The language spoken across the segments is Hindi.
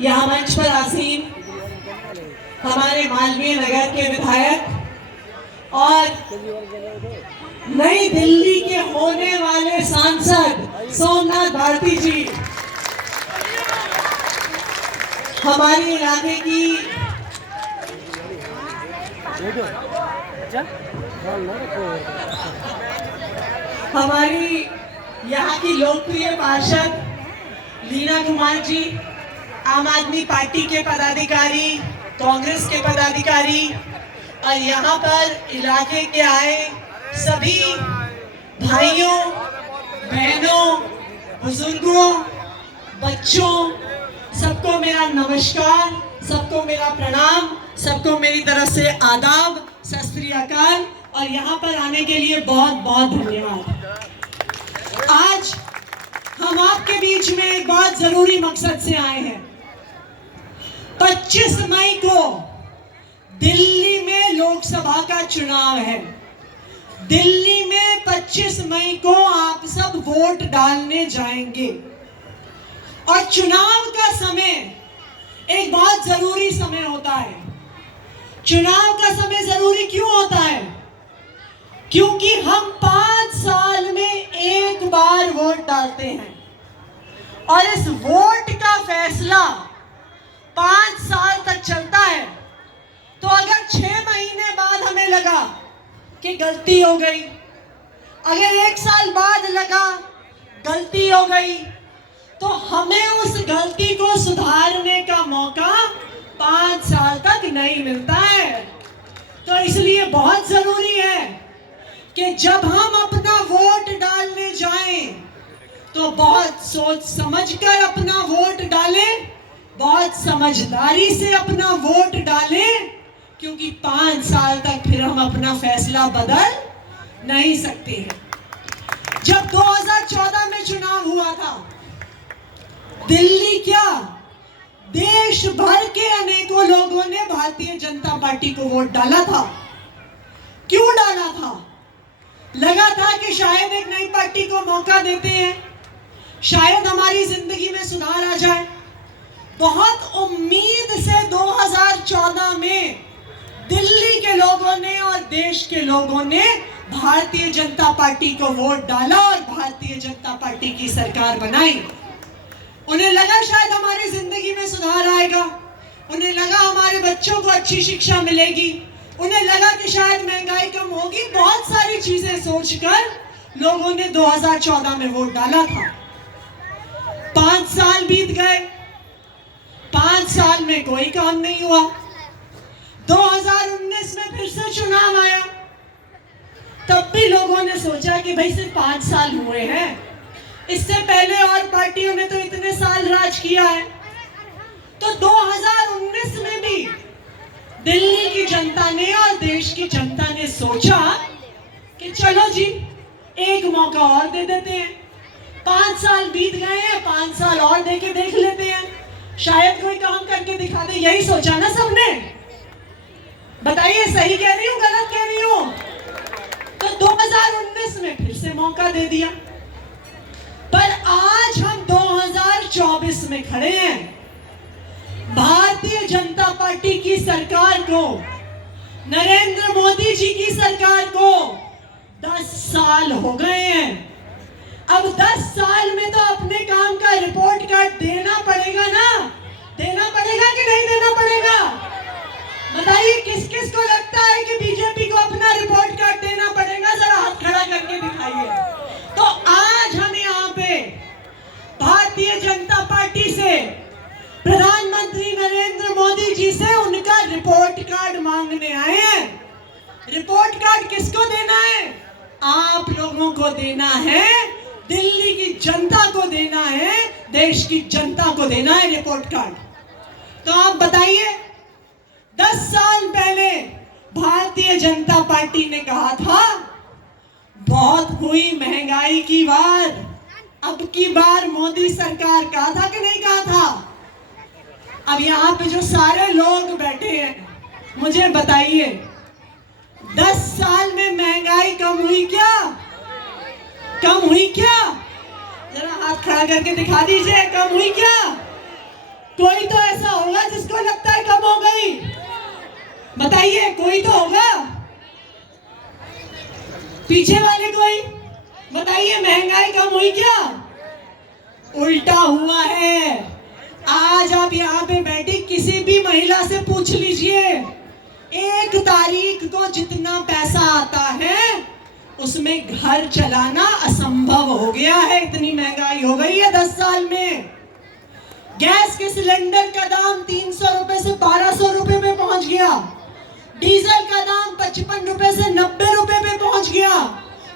यहाँ मंच पर आसीन हमारे मालवीय नगर के विधायक और नई दिल्ली के होने वाले सांसद सोमनाथ भारती जी, हमारे इलाके की हमारी यहाँ की लोकप्रिय पार्षद लीना कुमार जी, आम आदमी पार्टी के पदाधिकारी, कांग्रेस के पदाधिकारी और यहाँ पर इलाके के आए सभी भाइयों, बहनों, बुजुर्गों, बच्चों, सबको मेरा नमस्कार, सबको मेरा प्रणाम, सबको मेरी तरफ से आदाब, सत श्री अकाल और यहाँ पर आने के लिए बहुत बहुत धन्यवाद। आज हम आपके बीच में एक बहुत जरूरी मकसद से आए हैं। 25 मई को दिल्ली में लोकसभा का चुनाव है। दिल्ली में 25 मई को आप सब वोट डालने जाएंगे और चुनाव का समय एक बहुत जरूरी समय होता है। चुनाव का समय जरूरी क्यों होता है? क्योंकि हम 5 साल में एक बार वोट डालते हैं और इस वोट का फैसला 5 साल तक चलता है। तो अगर 6 महीने बाद हमें लगा कि गलती हो गई, अगर 1 साल बाद लगा गलती हो गई, तो हमें उस गलती को सुधारने का मौका 5 साल तक नहीं मिलता है। तो इसलिए बहुत जरूरी है कि जब हम अपना वोट डालने जाएं तो बहुत सोच समझकर अपना वोट डालें, बहुत समझदारी से अपना वोट डालें, क्योंकि 5 साल तक फिर हम अपना फैसला बदल नहीं सकते हैं। जब 2014 में चुनाव हुआ था, दिल्ली क्या देश भर के अनेकों लोगों ने भारतीय जनता पार्टी को वोट डाला था। क्यों डाला था? लगा था कि शायद एक नई पार्टी को मौका देते हैं, शायद हमारी जिंदगी में सुधार आ जाए। बहुत उम्मीद से 2014 में दिल्ली के लोगों ने और देश के लोगों ने भारतीय जनता पार्टी को वोट डाला और भारतीय जनता पार्टी की सरकार बनाई। उन्हें लगा शायद हमारी जिंदगी में सुधार आएगा, उन्हें लगा हमारे बच्चों को अच्छी शिक्षा मिलेगी, उन्हें लगा कि शायद महंगाई कम होगी। बहुत सारी चीजें सोचकर लोगों ने 2014 में वोट डाला था। 5 साल बीत गए, 5 साल में कोई काम नहीं हुआ। 2019 में फिर से चुनाव आया, तब भी लोगों ने सोचा कि भाई सिर्फ 5 साल हुए हैं, इससे पहले और पार्टियों ने तो इतने साल राज किया है। तो 2019 में भी दिल्ली की जनता ने और देश की जनता ने सोचा कि चलो जी एक मौका और दे देते हैं। 5 साल बीत गए हैं, 5 साल और दे के देख लेते हैं, शायद कोई काम करके दिखा दे। यही सोचा ना सबने? बताइए सही कह रही हूँ गलत कह रही हूँ? तो 2019 में फिर से मौका दे दिया, पर आज हम 2024 में खड़े हैं। भारतीय जनता पार्टी की सरकार को, नरेंद्र मोदी जी की सरकार को 10 साल हो गए हैं। अब 10 साल में तो अपने काम का रिपोर्ट कार्ड देना पड़ेगा ना? देना पड़ेगा कि नहीं देना पड़ेगा? बताइए किस किस को लगता है कि बीजेपी को अपना रिपोर्ट कार्ड देना पड़ेगा? जरा हाथ खड़ा करके दिखाइए। तो आज हम यहाँ पे भारतीय जनता पार्टी से, प्रधानमंत्री नरेंद्र मोदी जी से उनका रिपोर्ट कार्ड मांगने आए हैं। रिपोर्ट कार्ड किसको देना है? आप लोगों को देना है, दिल्ली की जनता को देना है, देश की जनता को देना है रिपोर्ट कार्ड। तो आप बताइए, 10 साल पहले भारतीय जनता पार्टी ने कहा था बहुत हुई महंगाई की बार, अब की बार मोदी सरकार, कहा था कि नहीं कहा था? अब यहाँ पे जो सारे लोग बैठे हैं, मुझे बताइए 10 साल में महंगाई कम हुई क्या? कम हुई क्या? जरा हाथ खड़ा करके दिखा दीजिए, कम हुई क्या? कोई तो ऐसा होगा जिसको लगता है कम हो गई, बताइए कोई तो होगा। पीछे वाले कोई बताइए, महंगाई कम हुई क्या? उल्टा हुआ है। आज आप यहाँ पे बैठी किसी भी महिला से पूछ लीजिए, 1 तारीख को जितना पैसा आता है उसमें घर चलाना असंभव हो गया है। इतनी महंगाई हो गई है 10 साल में। गैस के सिलेंडर का दाम 300 रुपए से 1200 रुपए पे पहुंच गया। डीजल का दाम 55 रुपए से 90 रुपए पे पहुंच गया।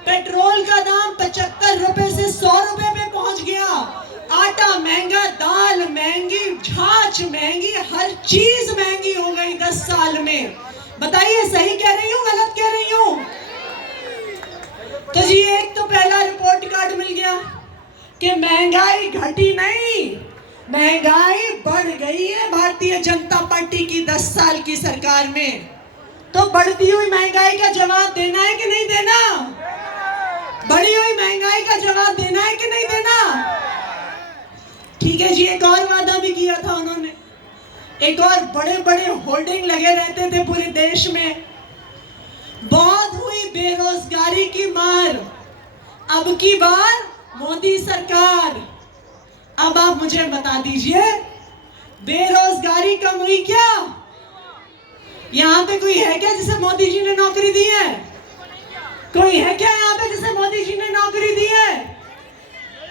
पेट्रोल का दाम 75 रुपए से 100 रुपए पे पहुंच गया। आटा महंगा, दाल महंगी, छाछ महंगी, हर चीज महंगी हो गई 10 साल में। बताइए सही कह रही हूँ गलत कह रही हूँ? तो जी एक तो पहला रिपोर्ट कार्ड मिल गया कि महंगाई घटी नहीं, महंगाई बढ़ गई है भारतीय जनता पार्टी की 10 साल की सरकार में। तो बढ़ती हुई महंगाई का जवाब देना है कि नहीं देना? बढ़ी हुई महंगाई का जवाब देना है कि नहीं देना? ठीक है जी, एक और वादा भी किया था उन्होंने, एक और बड़े बड़े होर्डिंग लगे रहते थे पूरे देश में। बहुत हुई बेरोजगारी की मार, अब की बार मोदी सरकार। अब आप मुझे बता दीजिए, बेरोजगारी कम हुई क्या? यहाँ पे कोई है क्या जिसे मोदी जी ने नौकरी दी है? कोई है क्या यहाँ पे जिसे मोदी जी ने नौकरी दी है?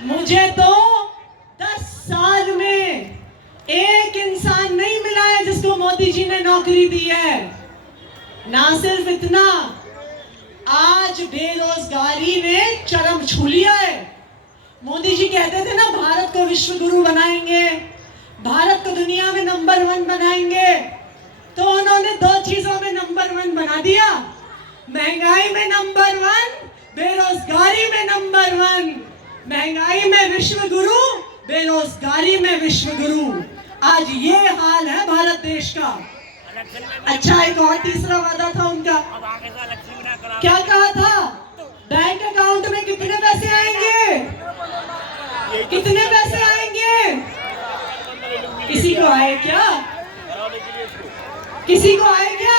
मुझे तो 10 साल में एक इंसान नहीं मिला है जिसको मोदी जी ने नौकरी दी है। ना सिर्फ इतना, आज बेरोजगारी ने चरम छू लिया है। मोदी जी कहते थे ना, भारत को विश्व गुरु बनाएंगे, भारत को दुनिया में नंबर 1 बनाएंगे। तो उन्होंने 2 चीजों में नंबर 1 बना दिया, महंगाई में नंबर 1, बेरोजगारी में नंबर 1। महंगाई में विश्व गुरु, बेरोजगारी में विश्व गुरु। आज ये हाल है भारत देश का। अच्छा, एक और तीसरा वादा था उनका, क्या कहा था? बैंक अकाउंट में कितने पैसे आएंगे? कितने पैसे आएंगे? किसी को आए क्या? किसी को आए क्या?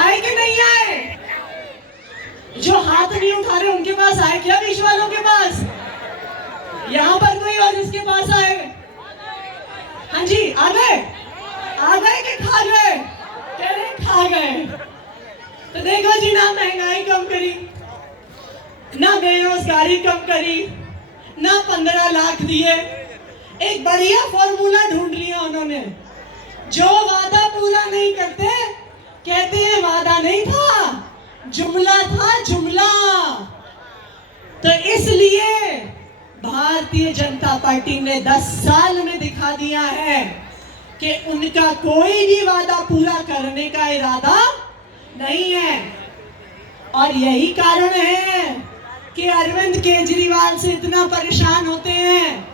आए कि नहीं आए? जो हाथ नहीं उठा रहे उनके पास आए क्या? बीच वालों के पास? यहाँ पर कोई और जिसके पास आए? हाँ जी, आ गए? आ गए कि खा गए? कह रहे खा गए। तो देखो जी, ना महंगाई कम करी, ना बेरोजगारी कम करी, ना 15 लाख दिए। एक बढ़िया फॉर्मूला ढूंढ लिया उन्होंने। जो वादा पूरा नहीं करते कहते हैं वादा नहीं था, जुमला था, जुमला। तो इसलिए भारतीय जनता पार्टी ने 10 साल में दिखा दिया है कि उनका कोई भी वादा पूरा करने का इरादा नहीं है। और यही कारण है कि अरविंद केजरीवाल से इतना परेशान होते हैं।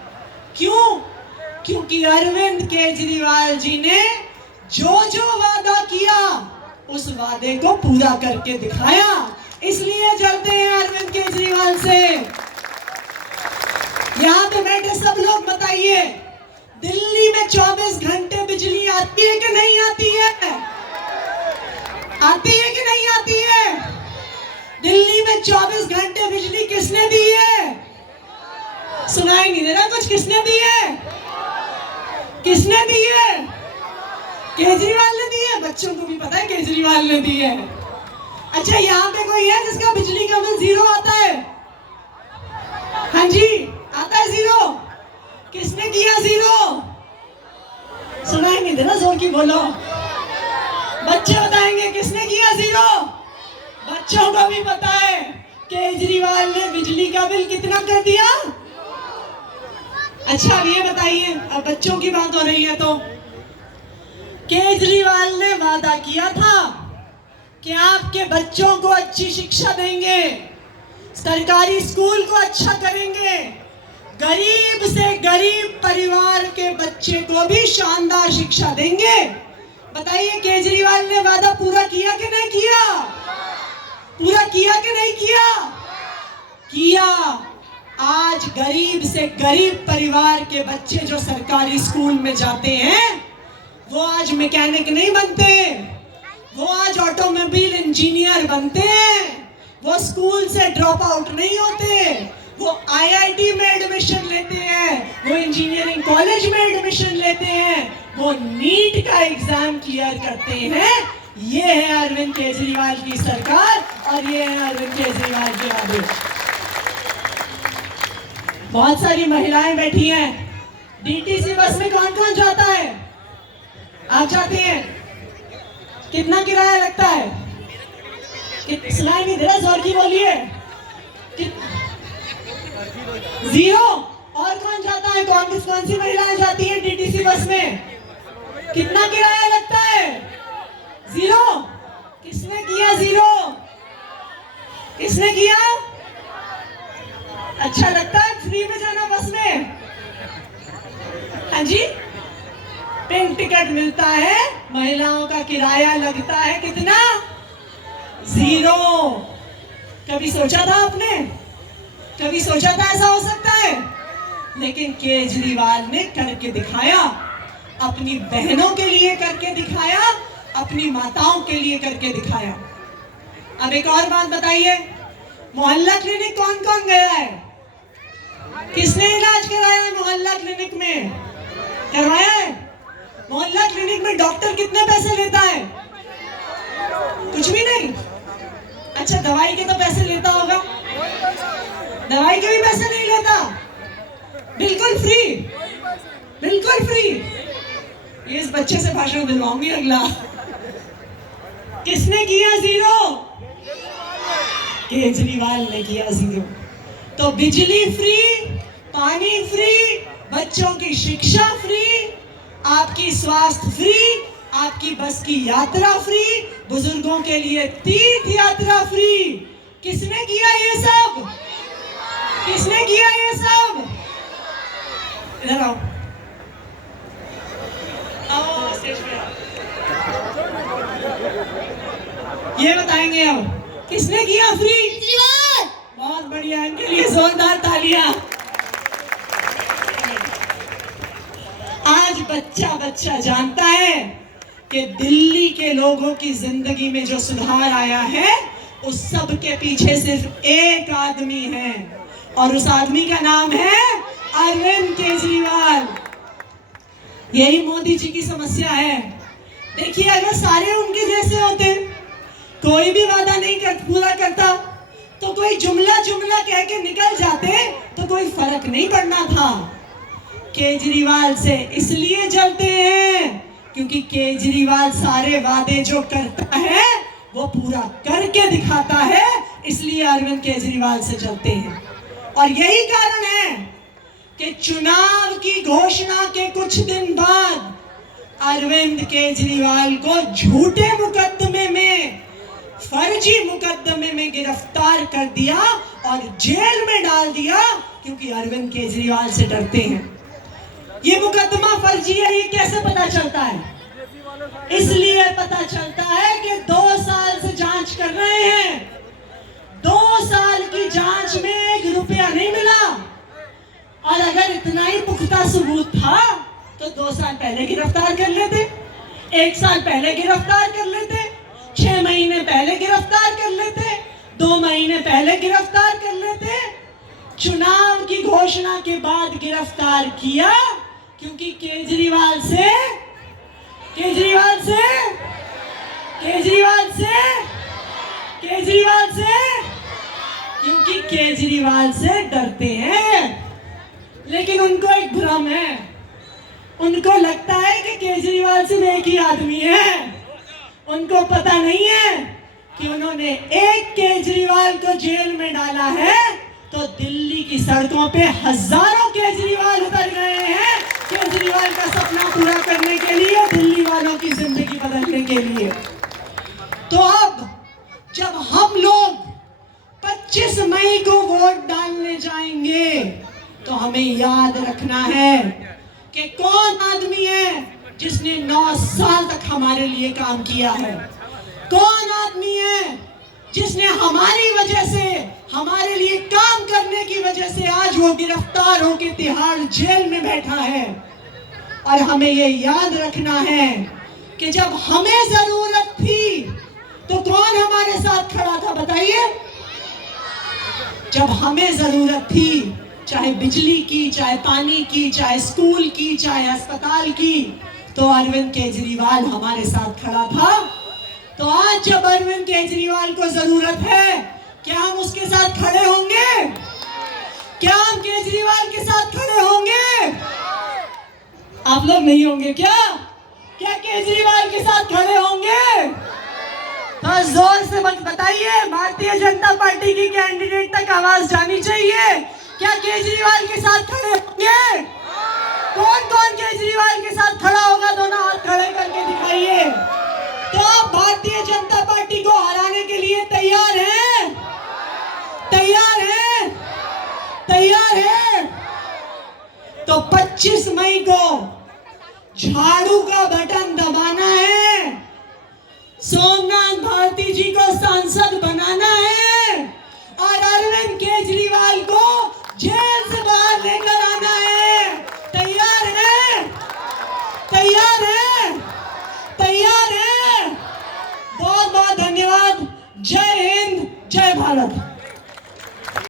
क्यों? क्योंकि अरविंद केजरीवाल जी ने जो जो वादा किया उस वादे को पूरा करके दिखाया, इसलिए जलते हैं अरविंद केजरीवाल से। यहाँ पे बैठे सब लोग बताइए, दिल्ली में 24 घंटे बिजली आती है कि नहीं आती है? आती है कि नहीं आती है? दिल्ली में 24 घंटे बिजली किसने दी है? सुनाई नहीं दे रहा कुछ? किसने दी है? किसने दी है? केजरीवाल ने दी है। बच्चों को भी पता है केजरीवाल ने दी है। अच्छा, यहाँ पे कोई है जिसका बिजली का बिल 0 आता है? हाँ जी, आता है 0? किसने किया 0? सुनाई नहीं दे रहा, जोर की बोलो। बच्चे बताएंगे किसने किया 0? बच्चों को भी पता है केजरीवाल ने बिजली का बिल कितना कर दिया। अच्छा, अब ये बताइए, अब बच्चों की बात हो रही है तो केजरीवाल ने वादा किया था कि आपके बच्चों को अच्छी शिक्षा देंगे, सरकारी स्कूल को अच्छा करेंगे, गरीब से गरीब परिवार के बच्चे को भी शानदार शिक्षा देंगे। बताइए केजरीवाल ने वादा पूरा किया कि नहीं किया? पूरा किया कि नहीं किया? किया। आज गरीब से गरीब परिवार के बच्चे जो सरकारी स्कूल में जाते हैं वो आज मैकेनिक नहीं बनते, वो आज ऑटोमोबाइल इंजीनियर बनते हैं। वो स्कूल से ड्रॉप आउट नहीं होते, वो आईआईटी में एडमिशन लेते हैं, वो इंजीनियरिंग कॉलेज में एडमिशन लेते हैं, वो नीट का एग्जाम क्लियर करते हैं। ये है अरविंद केजरीवाल की सरकार और ये है अरविंद केजरीवाल के आदेश। बहुत सारी महिलाएं बैठी हैं। डीटीसी बस में कौन कौन जाता है? आप जाते हैं? कितना किराया लगता है? सुनाई नहीं दे रहा, जोर की बोलिए। जीरो। और कौन जाता है? कौन सी महिलाएं जाती हैं डीटीसी बस में? कितना किराया लगता है? जीरो। किसने किया जीरो? किसने किया? अच्छा लगता है फ्री में जाना बस में? हाँ जी, पिंक टिकट मिलता है, महिलाओं का किराया लगता है कितना? जीरो। कभी सोचा था आपने? कभी सोचा था ऐसा हो सकता है? लेकिन केजरीवाल ने करके दिखाया, अपनी बहनों के लिए करके दिखाया, अपनी माताओं के लिए करके दिखाया। अब एक और बात बताइए, मोहल्ला क्लिनिक कौन कौन गया है? किसने इलाज कराया है मोहल्ला क्लिनिक में? करवाया है? मोहल्ला क्लिनिक में डॉक्टर कितने पैसे लेता है? कुछ भी नहीं। अच्छा, दवाई के तो पैसे लेता होगा? दवाई के भी पैसे नहीं लेता, बिल्कुल फ्री, बिल्कुल फ्री। ये इस बच्चे से भाषण दिलवाऊंगी अगला। किसने किया जीरो? केजरीवाल ने किया जीरो। तो बिजली फ्री, पानी फ्री, बच्चों की शिक्षा फ्री, आपकी स्वास्थ्य फ्री, आपकी बस की यात्रा फ्री, बुजुर्गों के लिए तीर्थ यात्रा फ्री। किसने किया ये सब? किसने किया ये सब? इधर आओ, आओ स्टेज पे आओ। ये बताएंगे अब किसने किया फ्री? केजरीवाल। बहुत बढ़िया, इनके लिए जोरदार तालियां। आज बच्चा बच्चा जानता है कि दिल्ली के लोगों की जिंदगी में जो सुधार आया है उस सब के पीछे सिर्फ एक आदमी है और उस आदमी का नाम है अरविंद केजरीवाल। यही मोदी जी की समस्या है। देखिए, अगर सारे उनके जैसे होते, कोई भी वादा नहीं पूरा करता, तो कोई जुमला कह के निकल जाते तो कोई फर्क नहीं पड़ना था। केजरीवाल से इसलिए जलते हैं क्योंकि केजरीवाल सारे वादे जो करता है वो पूरा करके दिखाता है, इसलिए अरविंद केजरीवाल से जलते हैं। और यही कारण है कि चुनाव की घोषणा के कुछ दिन बाद अरविंद केजरीवाल को झूठे मुकदमे में, फर्जी मुकदमे में गिरफ्तार कर दिया और जेल में डाल दिया, क्योंकि अरविंद केजरीवाल से डरते हैं। ये मुकदमा फर्जी है, ये कैसे पता चलता है? इसलिए पता चलता है कि 2 साल से जांच कर रहे हैं, 2 साल की जांच में 1 रुपया नहीं मिला। और अगर इतना ही पुख्ता सबूत था तो 2 साल पहले गिरफ्तार कर लेते, 1 साल पहले गिरफ्तार कर लेते, 6 महीने पहले गिरफ्तार कर लेते, 2 महीने पहले गिरफ्तार कर लेते। चुनाव की घोषणा के बाद गिरफ्तार किया क्योंकि केजरीवाल से क्योंकि केजरीवाल से डरते हैं। लेकिन उनको एक भ्रम है, उनको लगता है कि केजरीवाल सिर्फ एक ही आदमी है। उनको पता नहीं है कि उन्होंने एक केजरीवाल को जेल में डाला है तो दिल्ली की सड़कों पे हजारों केजरीवाल उतर गए हैं, केजरीवाल का सपना पूरा करने के लिए, दिल्ली वालों की जिंदगी बदलने के लिए। तो अब जब हम लोग 25 मई को वोट डालने जाएंगे तो हमें याद रखना है कि कौन आदमी है जिसने 9 साल तक हमारे लिए काम किया है, कौन आदमी है जिसने हमारी वजह से, हमारे लिए काम करने की वजह से आज वो गिरफ्तार होकर तिहाड़ जेल में बैठा है। और हमें ये याद रखना है कि जब हमें जरूरत थी तो कौन हमारे साथ खड़ा था, बताइए। जब हमें जरूरत थी, चाहे बिजली की, चाहे पानी की, चाहे स्कूल की, चाहे अस्पताल की, तो अरविंद केजरीवाल हमारे साथ खड़ा था। तो आज जब अरविंद केजरीवाल को जरूरत है, क्या हम उसके साथ खड़े होंगे? क्या हम केजरीवाल के साथ खड़े होंगे? आप लोग नहीं होंगे क्या? क्या केजरीवाल के साथ खड़े होंगे? तो जोर से बताइए, भारतीय जनता पार्टी की कैंडिडेट तक आवाज जानी चाहिए। क्या केजरीवाल के साथ खड़े होंगे? कौन कौन केजरीवाल के साथ खड़ा होगा? दोनों हाथ खड़े करके दिखाइए। तो आप भारतीय जनता पार्टी को हराने के लिए तैयार हैं? तैयार हैं? तैयार हैं? तो 25 मई को झाड़ू का बटन दबाना है, सोमनाथ भारती जी को सांसद बनाना है और अरविंद केजरीवाल को जेल से बाहर लेकर आना है। तैयार है? तैयार है? तैयार है? बहुत बहुत धन्यवाद। जय हिंद, जय भारत।